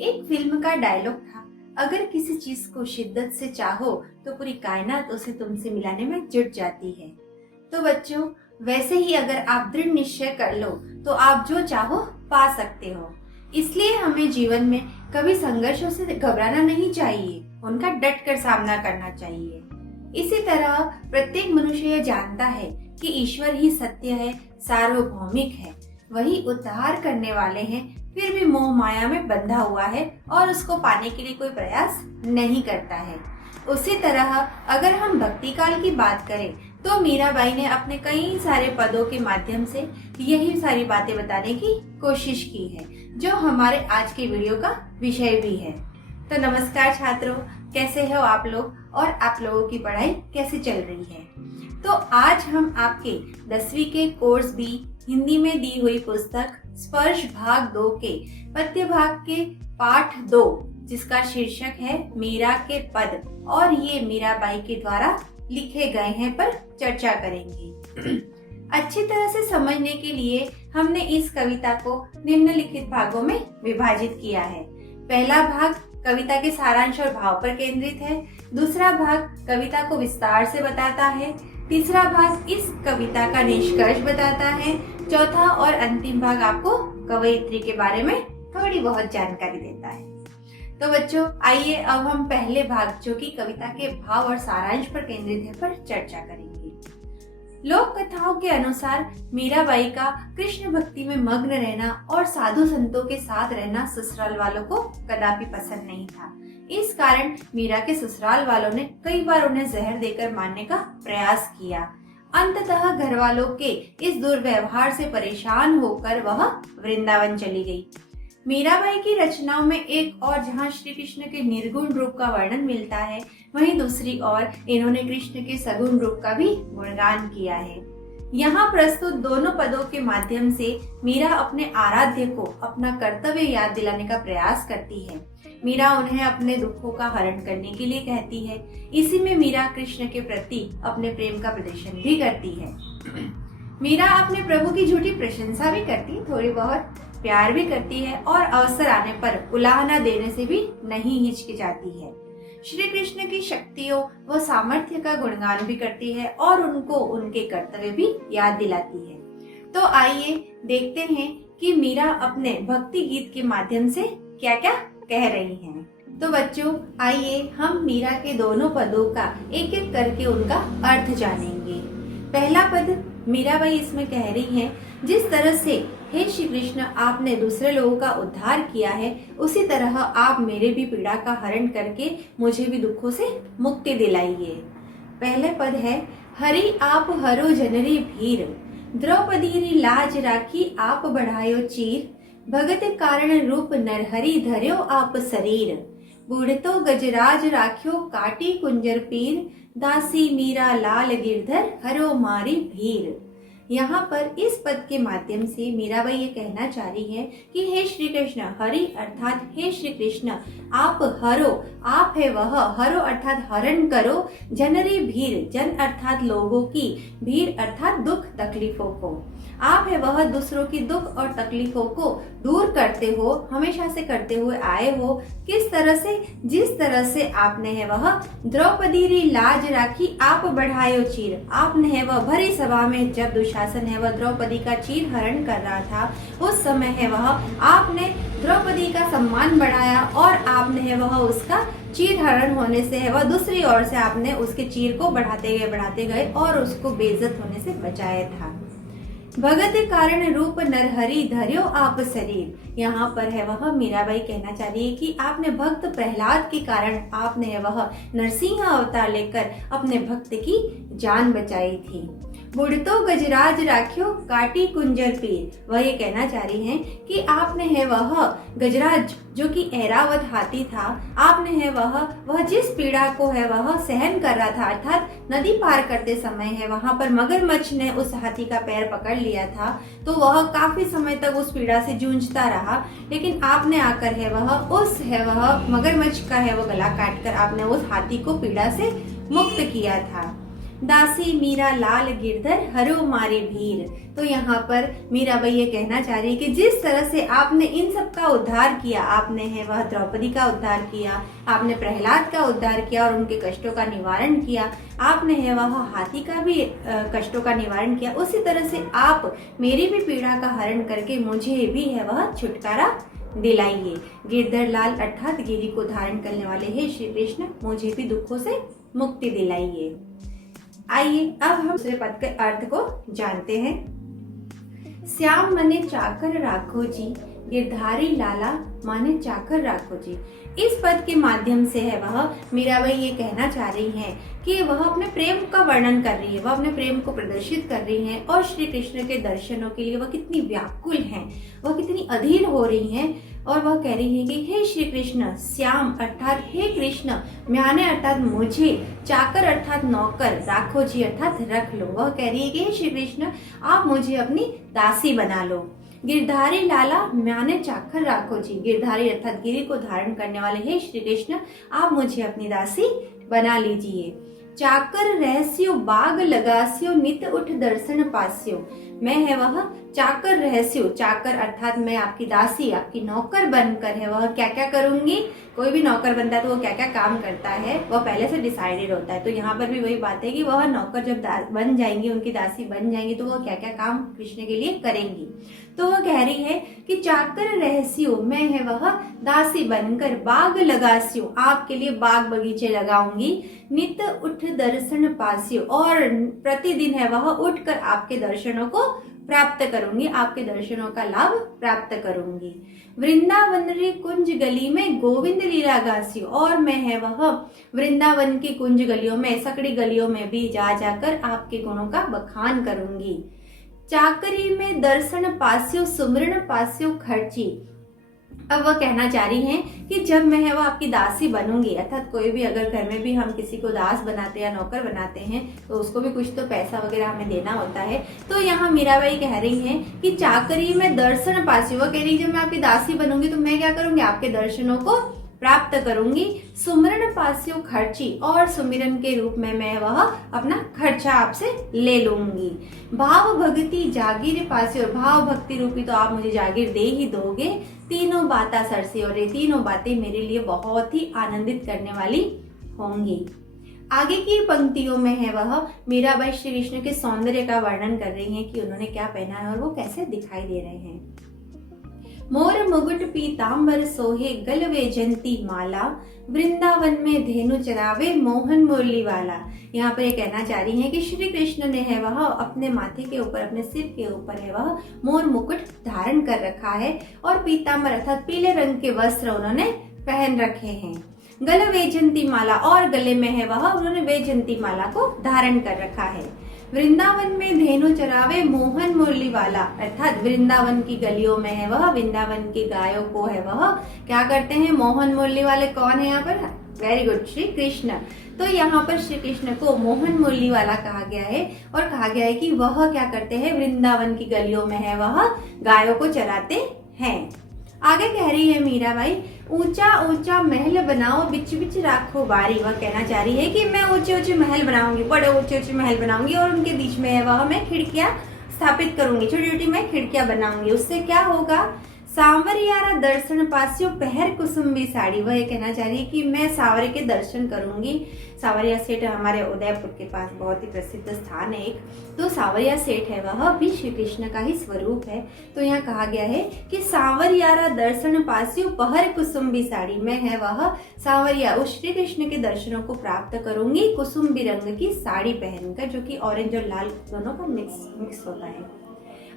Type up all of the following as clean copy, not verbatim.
एक फिल्म का डायलॉग था, अगर किसी चीज को शिद्दत से चाहो तो पूरी कायनात उसे तुमसे मिलाने में जुट जाती है। तो बच्चों, वैसे ही अगर आप दृढ़ निश्चय कर लो तो आप जो चाहो पा सकते हो। इसलिए हमें जीवन में कभी संघर्षों से घबराना नहीं चाहिए, उनका डट कर सामना करना चाहिए। इसी तरह प्रत्येक मनुष्य यह जानता है कि ईश्वर ही सत्य है, सार्वभौमिक है, वही उद्धार करने वाले हैं, फिर भी मोह माया में बंधा हुआ है और उसको पाने के लिए कोई प्रयास नहीं करता है। उसी तरह अगर हम भक्ति काल की बात करें तो मीराबाई ने अपने कई सारे पदों के माध्यम से यही सारी बातें बताने की कोशिश की है, जो हमारे आज के वीडियो का विषय भी है। तो नमस्कार छात्रों, कैसे हो आप लोग और आप लोगों की पढ़ाई कैसे चल रही है। तो आज हम आपके 10वीं के कोर्स बी हिंदी में दी हुई पुस्तक स्पर्श भाग 2 के पद्य भाग के पाठ 2, जिसका शीर्षक है मीरा के पद और ये मीराबाई के द्वारा लिखे गए हैं, पर चर्चा करेंगे। अच्छी तरह से समझने के लिए हमने इस कविता को निम्नलिखित भागों में विभाजित किया है। पहला भाग कविता के सारांश और भाव पर केंद्रित है। दूसरा भाग कविता को विस्तार से बताता है। तीसरा भाग इस कविता का निष्कर्ष बताता है। चौथा और अंतिम भाग आपको कवयित्री के बारे में थोड़ी बहुत जानकारी देता है। तो बच्चों, आइए अब हम पहले भाग, जो कि कविता के भाव और सारांश पर केंद्रित है, पर चर्चा करेंगे। लोक कथाओं के अनुसार मीराबाई का कृष्ण भक्ति में मग्न रहना और साधु संतों के साथ रहना ससुराल वालों को कदापि पसंद नहीं था। इस कारण मीरा के ससुराल वालों ने कई बार उन्हें जहर देकर मारने का प्रयास किया। अंततः घर वालों के इस दुर्व्यवहार से परेशान होकर वह वृंदावन चली गई। मीराबाई की रचनाओं में एक और जहाँ श्री कृष्ण के निर्गुण रूप का वर्णन मिलता है, वहीं दूसरी ओर इन्होंने कृष्ण के सगुण रूप का भी गुणगान किया है। यहाँ प्रस्तुत दोनों पदों के माध्यम से मीरा अपने आराध्य को अपना कर्तव्य याद दिलाने का प्रयास करती है। मीरा उन्हें अपने दुखों का हरण करने के लिए कहती है। इसी में मीरा कृष्ण के प्रति अपने प्रेम का प्रदर्शन भी करती है। मीरा अपने प्रभु की झूठी प्रशंसा भी करती है, थोड़ी बहुत प्यार भी करती है और अवसर आने पर उलाहना देने से भी नहीं हिचकिचाती है। श्री कृष्ण की शक्तियों व सामर्थ्य का गुणगान भी करती है और उनको उनके कर्तव्य भी याद दिलाती है। तो आइए देखते हैं कि मीरा अपने भक्ति गीत के माध्यम से क्या क्या कह रही हैं। तो बच्चों, आइए हम मीरा के दोनों पदों का एक एक करके उनका अर्थ जानेंगे। पहला पद मीराबाई इसमें कह रही है, जिस तरह से हे श्री कृष्ण आपने दूसरे लोगों का उद्धार किया है, उसी तरह आप मेरे भी पीड़ा का हरण करके मुझे भी दुखों से मुक्ति दिलाइए। पहले पद है, हरि आप हरो जनरी भीर, द्रौपदी री लाज राखी आप बढ़ायो चीर, भगत कारण रूप नरहरि धर्यो आप शरीर, बूढ़तो गजराज राख्यो काटी कुंजर पीर, दासी मीरा लाल गिरधर हरो मारी भीर। यहाँ पर इस पद के माध्यम से मीराबाई ये कहना चाह रही है कि हे श्री कृष्ण, हरि अर्थात हे श्री कृष्ण आप हरो, आप है वह, हरो अर्थात हरण करो, जनरी भीर, जन अर्थात लोगों की, भीर अर्थात दुख तकलीफों को, आप है वह दूसरों की दुख और तकलीफों को दूर करते हो, हमेशा से करते हुए आए हो। किस तरह से? जिस तरह से आपने है वह द्रौपदी री लाज राखी आप बढ़ायो चीर, आपने है वह भरी सभा में जब दुशासन है वह द्रौपदी का चीर हरण कर रहा था, उस समय है वह आपने द्रौपदी का सम्मान बढ़ाया और आपने है वह उसका चीर हरण होने से है वह दूसरी ओर से आपने उसके चीर को बढ़ाते गए और उसको बेइज्जत होने से बचाया था। भगत कारण रूप नरहरि धर्यो आप शरीर, यहाँ पर है वह मीराबाई कहना चाह रही है कि आपने भक्त प्रहलाद के कारण आपने है वह नरसिंह अवतार लेकर अपने भक्त की जान बचाई थी। बुढ़तो गजराज राख्यो काटी कुंजर पीर, वह ये कहना चाह रही हैं कि आपने है वह गजराज, जो कि ऐरावत हाथी था, आपने है वह जिस पीड़ा को है वह सहन कर रहा था, अर्थात नदी पार करते समय है वहां पर मगरमच्छ ने उस हाथी का पैर पकड़ लिया था, तो वह काफी समय तक उस पीड़ा से जूझता रहा, लेकिन आपने आकर है वह मगरमच्छ का है वह गला काट कर आपने उस हाथी को पीड़ा से मुक्त किया था। दासी मीरा लाल गिरधर हरो मारी भीर। तो यहाँ पर मीराबाई ये कहना चाह रही है कि जिस तरह से आपने इन सब का उद्धार किया, आपने है वह द्रौपदी का उद्धार किया, आपने प्रहलाद का उद्धार किया और उनके कष्टों का निवारण किया, आपने है वह हाथी का भी कष्टों का निवारण किया, उसी तरह से आप मेरी भी पीड़ा का हरण करके मुझे भी है वह छुटकारा दिलाइए। गिरधर लाल अर्थात गिरी को धारण करने वाले हे श्री कृष्ण, मुझे भी दुखों से मुक्ति दिलाइए। आइए अब हम दूसरे पद के अर्थ को जानते हैं। श्याम मने चाकर राखो जी, गिरधारी लाला माने चाकर राखो जी। इस पद के माध्यम से है वह मीराबाई ये कहना चाह रही हैं कि वह अपने प्रेम का वर्णन कर रही है, वह अपने प्रेम को प्रदर्शित कर रही हैं और श्री कृष्ण के दर्शनों के लिए वह कितनी व्याकुल हैं, वह कितनी अधीर हो रही हैं। और वह कह रही है कि हे श्री कृष्ण, श्याम अर्थात हे कृष्ण, म्याने अर्थात मुझे, चाकर अर्थात नौकर, राखो जी अर्थात रख लो। वह कह रही है कि हे श्री कृष्ण, आप मुझे अपनी दासी बना लो। गिरधारी लाला म्याने चाकर राखो जी, गिरधारी अर्थात गिरी को धारण करने वाले हे श्री कृष्ण, आप मुझे अपनी दासी बना लीजिए। चाकर रहस्यो बाग लगास्यो, नित उठ दर्शन पास्यो। मैं है वह चाकर रहस्यो, चाकर अर्थात मैं आपकी दासी, आपकी नौकर बनकर है वह क्या क्या करूंगी। कोई भी नौकर बनता है तो वो क्या क्या काम करता है वह पहले से डिसाइडेड होता है। तो यहाँ पर भी वही बात है कि वह नौकर जब बन जाएंगी, उनकी दासी बन जाएंगी, तो वह क्या क्या काम कृष्ण के लिए करेंगी। तो वह कह रही है कि चाकर रहस्यो, मैं है वह दासी बनकर, बाग लगास्यो, आपके लिए बाग बगीचे लगाऊंगी, नित उठ दर्शन पास्यो, और प्रतिदिन है वह उठकर आपके दर्शनों को प्राप्त करूंगी, आपके दर्शनों का लाभ प्राप्त करूंगी। वृंदावन रे कुंज गली में गोविंद लीला गासी, और मैं है वह वृंदावन की कुंज गलियों में, सकड़ी गलियों में भी जा जाकर आपके गुणों का बखान करूंगी। चाकरी में दर्शन पास्यो, सुमरण पास्यो खर्ची। अब वह कहना चाह रही हैं कि जब मैं है वो आपकी दासी बनूंगी, अर्थात कोई भी अगर घर में भी हम किसी को दास बनाते हैं या नौकर बनाते हैं तो उसको भी कुछ तो पैसा वगैरह हमें देना होता है। तो यहाँ मीराबाई कह रही हैं कि चाकरी में दर्शन पासी, वो कह रही है जब मैं आपकी दासी बनूंगी तो मैं क्या करूंगी, आपके दर्शनों को प्राप्त करूंगी। सुमरन पास्यो खर्ची, और सुमिरन के रूप में मैं वह अपना खर्चा आपसे ले लूंगी। भाव भक्ति जागीर पास्यो, भाव भक्ति रूपी तो आप मुझे जागीर दे ही दोगे। तीनों बातें सरसे, और ये तीनों बातें मेरे लिए बहुत ही आनंदित करने वाली होंगी। आगे की पंक्तियों में है वह मीराबाई श्री कृष्ण के सौंदर्य का वर्णन कर रही हैं कि उन्होंने क्या पहना है और वो कैसे दिखाई दे रहे हैं। मोर मुकुट पीतांबर सोहे, गल वैजंती माला, वृंदावन में धेनु चरावे मोहन मुरली वाला। यहाँ पर ये कहना चाह रही है कि श्री कृष्ण ने है वह अपने माथे के ऊपर, अपने सिर के ऊपर है वह मोर मुकुट धारण कर रखा है और पीतांबर अर्थात पीले रंग के वस्त्र उन्होंने पहन रखे हैं। गल वैजंती माला, और गले में है वह उन्होंने वैजंती माला को धारण कर रखा है। वृंदावन में धेनु चरावे मोहन मुरली वाला, अर्थात वृंदावन की गलियों में है वह वृंदावन की गायों को है वह क्या करते हैं, मोहन मुरली वाले कौन है यहाँ पर, वेरी गुड, श्री कृष्ण। तो यहाँ पर श्री कृष्ण को मोहन मुरली वाला कहा गया है और कहा गया है कि वह क्या करते हैं, वृंदावन की गलियों में है वह गायों को चराते हैं। आगे कह रही है मीराबाई, ऊंचा ऊंचा महल बनाओ, बिच बिच राखो बारी। वह कहना चाह रही है कि मैं ऊंचे ऊंचे महल बनाऊंगी, बड़े ऊंचे ऊंचे महल बनाऊंगी और उनके बीच में वह मैं खिड़कियां स्थापित करूंगी, छोटी छोटी मैं खिड़कियां बनाऊंगी। उससे क्या होगा, सांवरियारा दर्शन पास्यो पहर कुसुम्बी साड़ी। वह ये कहना चाह रही है कि मैं सांवरे के दर्शन करूंगी। सांवरिया सेठ हमारे उदयपुर के पास बहुत ही प्रसिद्ध स्थान है एक, तो सांवरिया सेठ है वह भी श्री कृष्ण का ही स्वरूप है। तो यहाँ कहा गया है कि सांवरियारा दर्शन पास्यो पहर कुसुम्बी साड़ी, मैं है वह सांवरिया उस श्री कृष्ण के दर्शनों को प्राप्त करूंगी कुसुम्बी रंग की साड़ी पहनकर, जो कि ऑरेंज और लाल दोनों का मिक्स होता है।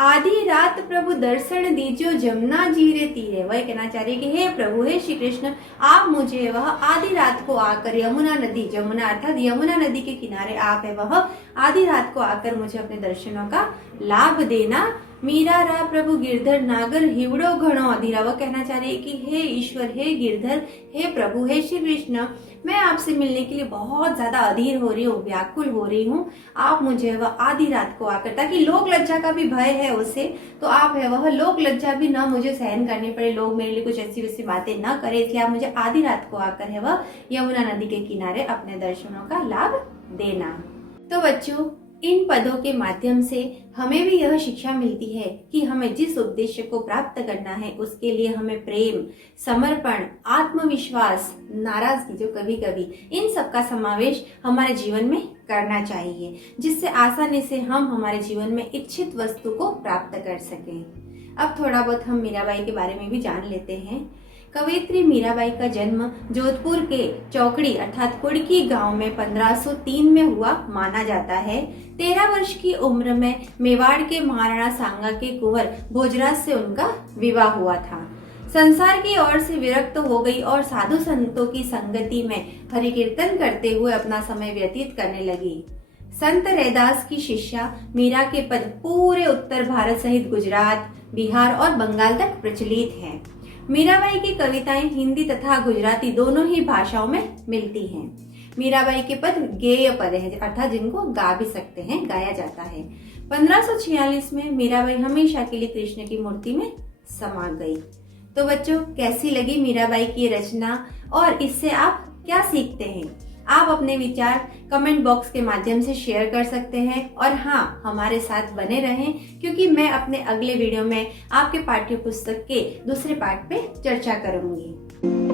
आधी रात प्रभु दर्शन दीजो जमुना जीरे तीरे। वह कहना चाह रही है कि हे प्रभु, हे श्री कृष्ण, आप मुझे वह आधी रात को आकर यमुना नदी, जमुना अर्थात यमुना नदी के किनारे आप है वह आधी रात को आकर मुझे अपने दर्शनों का लाभ देना। मीरा रा प्रभु गिरधर नागर हिवड़ो घणो अधीरा। वह कहना चाह रही है कि हे ईश्वर, हे गिरधर, हे प्रभु, हे श्री कृष्ण, मैं आपसे मिलने के लिए बहुत ज्यादा अधीर हो रही हूँ, व्याकुल हो रही हूँ। आप मुझे वह आधी रात को आकर, ताकि लोक लज्जा का भी भय है उसे, तो आप है वह लोक लज्जा भी ना मुझे सहन करनी पड़े, लोग मेरे लिए कुछ ऐसी वैसी बातें ना करे, इसलिए आप मुझे आधी रात को आकर है वह यमुना नदी के किनारे अपने दर्शनों का लाभ देना। तो बच्चों, इन पदों के माध्यम से हमें भी यह शिक्षा मिलती है कि हमें जिस उद्देश्य को प्राप्त करना है उसके लिए हमें प्रेम, समर्पण, आत्मविश्वास, नाराजगी जो कभी कभी, इन सब का समावेश हमारे जीवन में करना चाहिए, जिससे आसानी से हम हमारे जीवन में इच्छित वस्तु को प्राप्त कर सकें। अब थोड़ा बहुत हम मीराबाई के बारे में भी जान लेते हैं। कवयित्री मीराबाई का जन्म जोधपुर के चौकड़ी अर्थात कुड़की गांव में 1503 में हुआ माना जाता है। 13 वर्ष की उम्र में मेवाड़ के महाराणा सांगा के कुंवर भोजराज से उनका विवाह हुआ था। संसार की ओर से विरक्त हो गई और साधु संतों की संगति में हरि कीर्तन करते हुए अपना समय व्यतीत करने लगी। संत रैदास की शिष्या मीरा के पद पूरे उत्तर भारत सहित गुजरात, बिहार और बंगाल तक प्रचलित हैं। मीराबाई की कविताएं हिंदी तथा गुजराती दोनों ही भाषाओं में मिलती हैं। मीराबाई के पद गेय पद हैं, अर्थात जिनको गा भी सकते हैं, गाया जाता है। 1546 में मीराबाई हमेशा के लिए कृष्ण की मूर्ति में समा गई। तो बच्चों, कैसी लगी मीराबाई की रचना और इससे आप क्या सीखते हैं? आप अपने विचार कमेंट बॉक्स के माध्यम से शेयर कर सकते हैं और हाँ, हमारे साथ बने रहें, क्योंकि मैं अपने अगले वीडियो में आपके पाठ्य पुस्तक के दूसरे पार्ट पे चर्चा करूंगी।